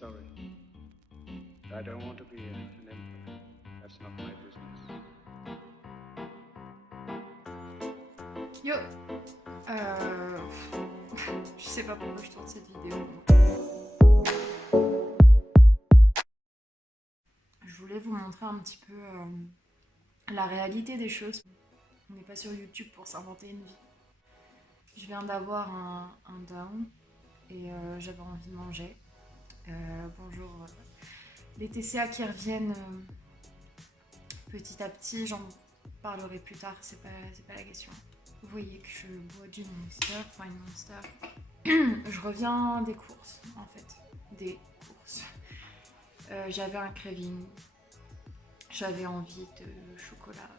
sorry. I don't want to be an emperor. That's not my business. Yo Je sais pas pourquoi je tourne cette vidéo. Je voulais vous montrer un petit peu la réalité des choses. On n'est pas sur YouTube pour s'inventer une vie. Je viens d'avoir un down et j'avais envie de manger. Bonjour les TCA qui reviennent petit à petit, j'en parlerai plus tard, c'est pas la question. Vous voyez que je bois du Monster, enfin une Monster. Je reviens des courses en fait, des courses. J'avais un craving, j'avais envie de chocolat,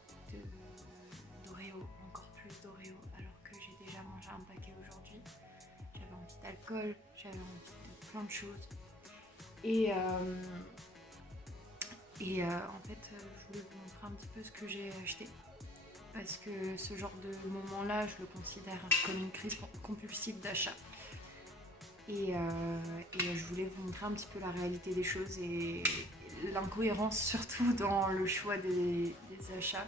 d'Oreo, encore plus d'Oreo, alors que j'ai déjà mangé un paquet aujourd'hui. J'avais envie d'alcool, j'avais envie de plein de choses. Et en fait, je voulais vous montrer un petit peu ce que j'ai acheté. Parce que ce genre de moment-là, je le considère comme une crise compulsive d'achat. Et je voulais vous montrer un petit peu la réalité des choses et l'incohérence surtout dans le choix des achats.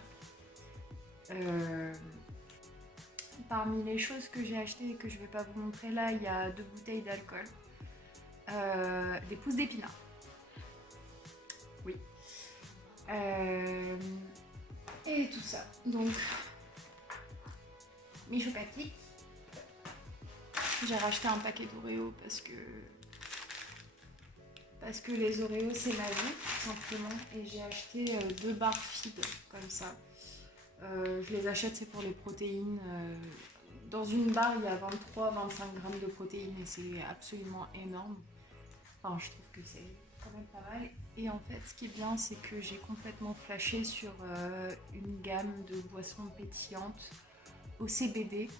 Parmi les choses que j'ai achetées et que je ne vais pas vous montrer là, il y a 2 bouteilles d'alcool, des pousses d'épinards. Oui. Et tout ça. Donc, mes chocolatiques. J'ai racheté un paquet d'Oreo parce que les Oreos c'est ma vie, tout simplement. Et j'ai acheté 2 barres feed comme ça. Je les achète, c'est pour les protéines. Dans une barre, il y a 23-25 grammes de protéines et c'est absolument énorme. Enfin, je trouve que c'est quand même pas mal. Et en fait, ce qui est bien, c'est que j'ai complètement flashé sur une gamme de boissons pétillantes au CBD.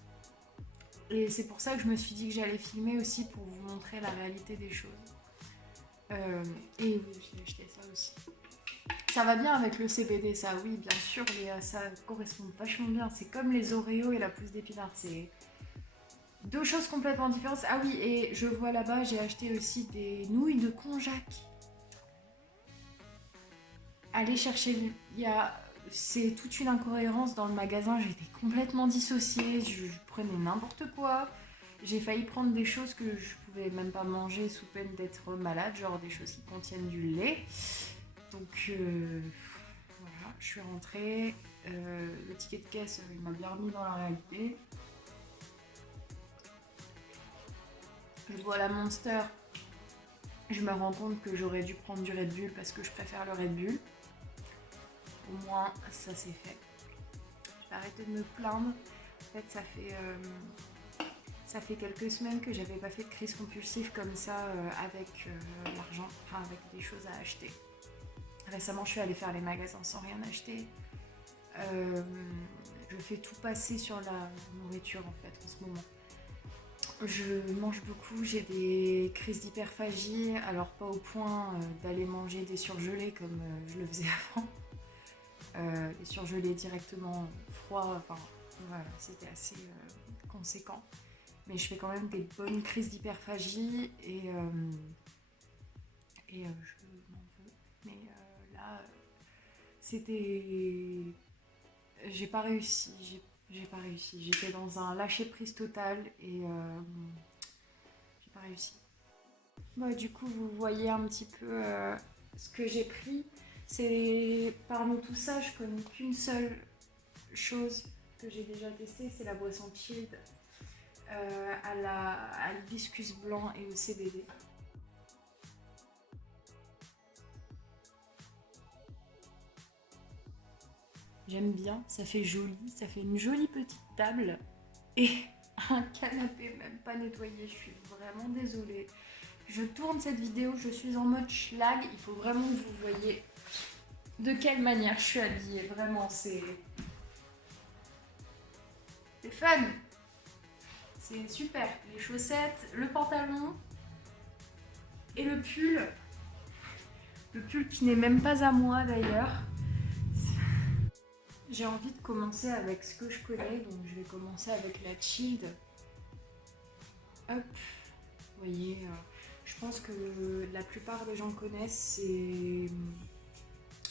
Et c'est pour ça que je me suis dit que j'allais filmer aussi pour vous montrer la réalité des choses. Et oui, j'ai acheté ça aussi. Ça va bien avec le CBD, ça, oui, bien sûr, ça correspond vachement bien. C'est comme les Oreos et la pousse d'épinards, c'est 2 choses complètement différentes. Ah oui, et je vois là-bas, j'ai acheté aussi des nouilles de konjac. Allez chercher, c'est toute une incohérence dans le magasin, j'étais complètement dissociée, je prenais n'importe quoi. J'ai failli prendre des choses que je pouvais même pas manger sous peine d'être malade, genre des choses qui contiennent du lait. Donc voilà, je suis rentrée. Le ticket de caisse, il m'a bien remis dans la réalité. Je bois la Monster. Je me rends compte que j'aurais dû prendre du Red Bull parce que je préfère le Red Bull. Au moins, ça c'est fait. Je vais arrêter de me plaindre. En fait, ça fait quelques semaines que j'avais pas fait de crise compulsive comme ça avec l'argent, enfin avec des choses à acheter. Récemment, je suis allée faire les magasins sans rien acheter. Je fais tout passer sur la nourriture en fait en ce moment. Je mange beaucoup, j'ai des crises d'hyperphagie, alors pas au point d'aller manger des surgelés comme je le faisais avant. Les surgelés directement froids, enfin voilà, c'était assez conséquent. Mais je fais quand même des bonnes crises d'hyperphagie et je m'en veux. Mais là, c'était... J'ai pas réussi. J'étais dans un lâcher-prise total et j'ai pas réussi. Bah, du coup, vous voyez un petit peu ce que j'ai pris. Parmi tout ça, je connais qu'une seule chose que j'ai déjà testée, c'est la boisson chilled à l'hibiscus blanc et au CBD. J'aime bien, ça fait joli, ça fait une jolie petite table et un canapé même pas nettoyé, je suis vraiment désolée. Je tourne cette vidéo, je suis en mode schlag, il faut vraiment que vous voyez de quelle manière je suis habillée, vraiment c'est fun, c'est super. Les chaussettes, le pantalon et le pull qui n'est même pas à moi d'ailleurs. J'ai envie de commencer avec ce que je connais, donc je vais commencer avec la chilled. Hop, vous voyez, je Je pense que la plupart des gens connaissent.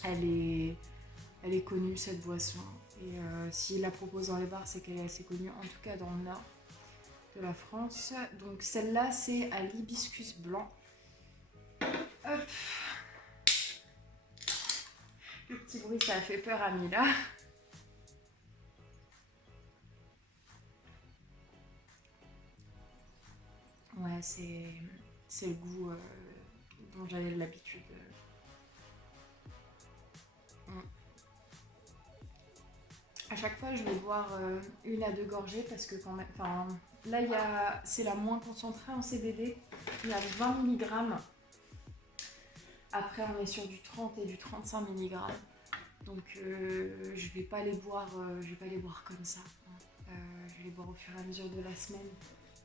Elle est connue cette boisson. Et s'ils la proposent dans les bars, c'est qu'elle est assez connue, en tout cas dans le nord de la France. Donc celle-là, c'est à l'hibiscus blanc. Hop. Le petit bruit, ça a fait peur à Mila. Ouais, c'est le goût dont j'avais l'habitude. À chaque fois, je vais boire 1 à 2 gorgées parce que quand même, enfin, là, c'est la moins concentrée en CBD. Il y a 20 mg. Après, on est sur du 30 et du 35 mg. Donc, je vais pas les boire comme ça. Je vais les boire au fur et à mesure de la semaine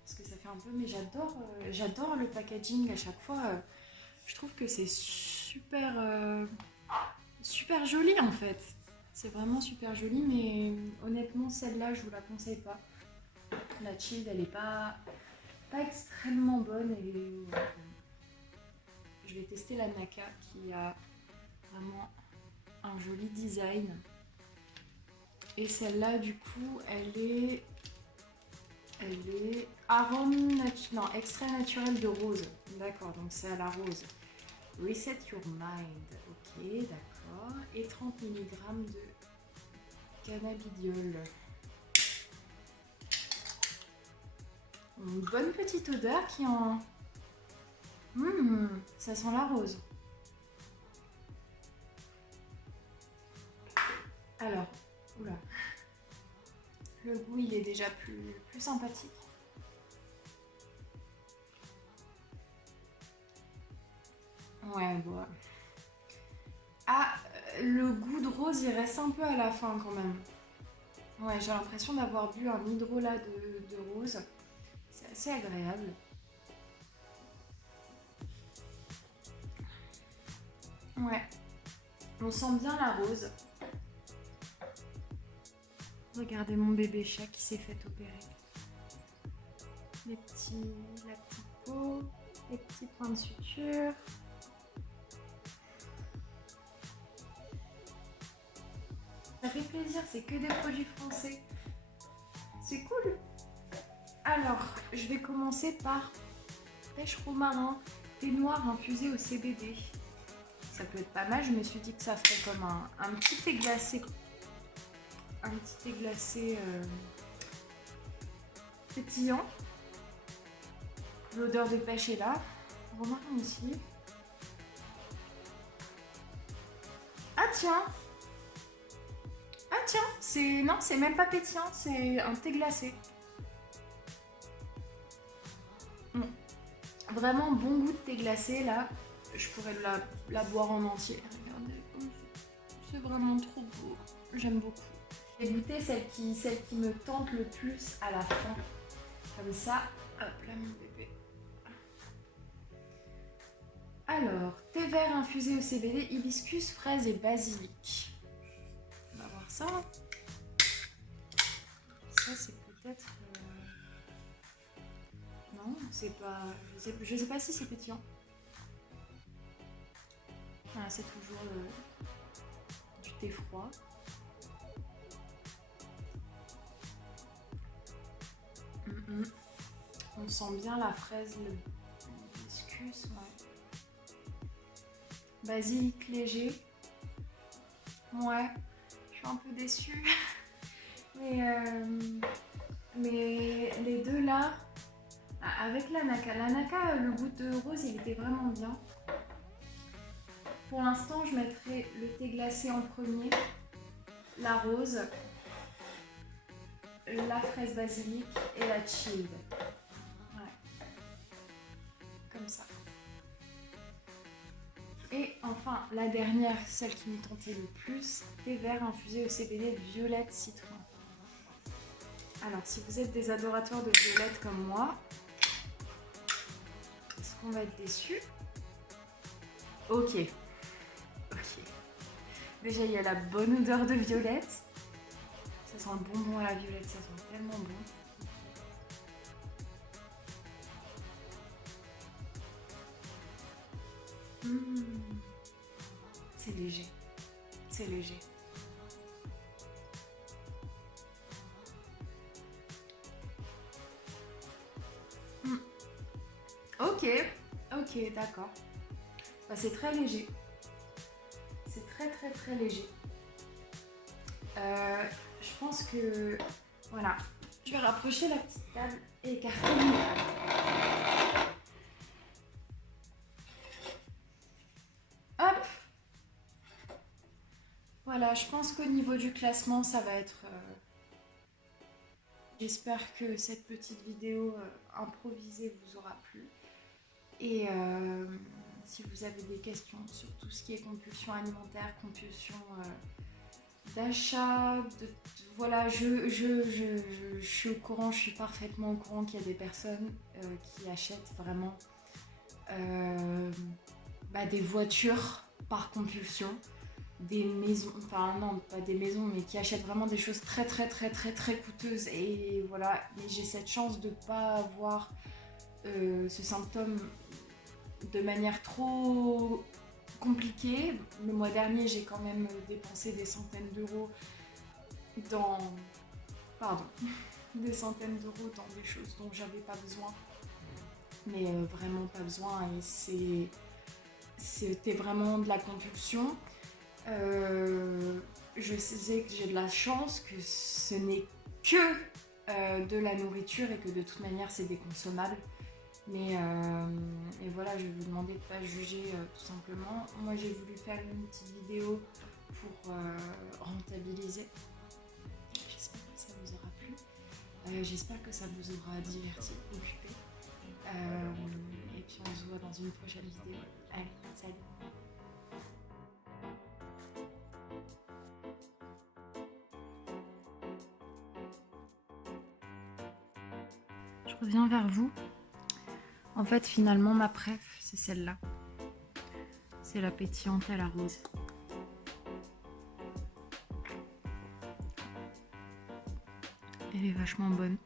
parce que ça fait un peu. Mais j'adore le packaging à chaque fois. Je trouve que c'est super joli en fait. C'est vraiment super joli, mais honnêtement, celle-là, je vous la conseille pas. La chilled, elle est pas extrêmement bonne. Je vais tester la Naka qui a vraiment un joli design. Et celle-là, du coup, elle est extrait naturel de rose. D'accord, donc c'est à la rose. Reset your mind. Ok, d'accord. Et 30 mg de cannabidiol. Une bonne petite odeur qui en... ça sent la rose. Alors, oula. Le goût, il est déjà plus sympathique. Ouais, bon. Ah, le goût de rose, il reste un peu à la fin quand même. Ouais, j'ai l'impression d'avoir bu un hydrolat de rose. C'est assez agréable. Ouais, on sent bien la rose. Regardez mon bébé chat qui s'est fait opérer. La petite peau, les petits points de suture. Ça fait plaisir, c'est que des produits français. C'est cool. Alors, je vais commencer par pêche romarin, thé noir infusé au CBD. Ça peut être pas mal, je me suis dit que ça ferait comme un petit thé glacé. Un petit thé glacé pétillant. L'odeur de pêche est là. Romarin aussi. Ah tiens, c'est même pas pétillant, c'est un thé glacé. Vraiment bon goût de thé glacé là. Je pourrais la boire en entier. Regardez, c'est vraiment trop beau. J'aime beaucoup. J'ai goûté celle qui me tente le plus à la fin. Comme ça, hop là mon bébé. Alors, thé vert infusé au CBD, hibiscus, fraise et basilic. On va voir ça. Ça c'est peut-être... Non, c'est pas... Je sais pas si c'est pétillant. Ah, c'est toujours du thé froid. On sent bien la fraise, le hibiscus, ouais. Basilic léger. Ouais, je suis un peu déçue. Mais les deux là, avec la Naka, le goût de rose, il était vraiment bien. Pour l'instant, je mettrai le thé glacé en premier, la rose, la fraise basilic et la chilled. Ouais. Comme ça. Et enfin, la dernière, celle qui me tentait le plus, thé vert infusé au CBD violette citron. Alors, si vous êtes des adorateurs de violette comme moi, est-ce qu'on va être déçus? Ok. Déjà, il y a la bonne odeur de violette. Ça sent le bonbon à la violette, ça sent tellement bon. c'est léger. C'est léger. Ok, ok, d'accord. Bah, c'est très léger. C'est très très très léger. Je pense que... Voilà. Je vais rapprocher la petite table et écarter mon table. Hop. Voilà, je pense qu'au niveau du classement, ça va être... J'espère que cette petite vidéo improvisée vous aura plu. Et si vous avez des questions sur tout ce qui est compulsion alimentaire, compulsion d'achat, voilà, je suis au courant, je suis parfaitement au courant qu'il y a des personnes qui achètent vraiment des voitures par compulsion, des maisons, enfin non, pas des maisons, mais qui achètent vraiment des choses très très très très très coûteuses. Et voilà, mais j'ai cette chance de ne pas avoir ce symptôme de manière trop compliquée. Le mois dernier, j'ai quand même dépensé des centaines d'euros dans... Pardon. Des centaines d'euros dans des choses dont j'avais pas besoin. Mais vraiment pas besoin. Et c'était vraiment de la compulsion. Je sais que j'ai de la chance, que ce n'est que de la nourriture et que de toute manière, c'est déconsommable. Mais et voilà, je vais vous demander de ne pas juger tout simplement. Moi, j'ai voulu faire une petite vidéo pour rentabiliser. J'espère que ça vous aura plu. J'espère que ça vous aura diverti, occupé. Et puis on se voit dans une prochaine vidéo. Allez, salut! Je reviens vers vous. En fait, finalement, ma préf, c'est celle-là. C'est la pétillante à la rose. Elle est vachement bonne.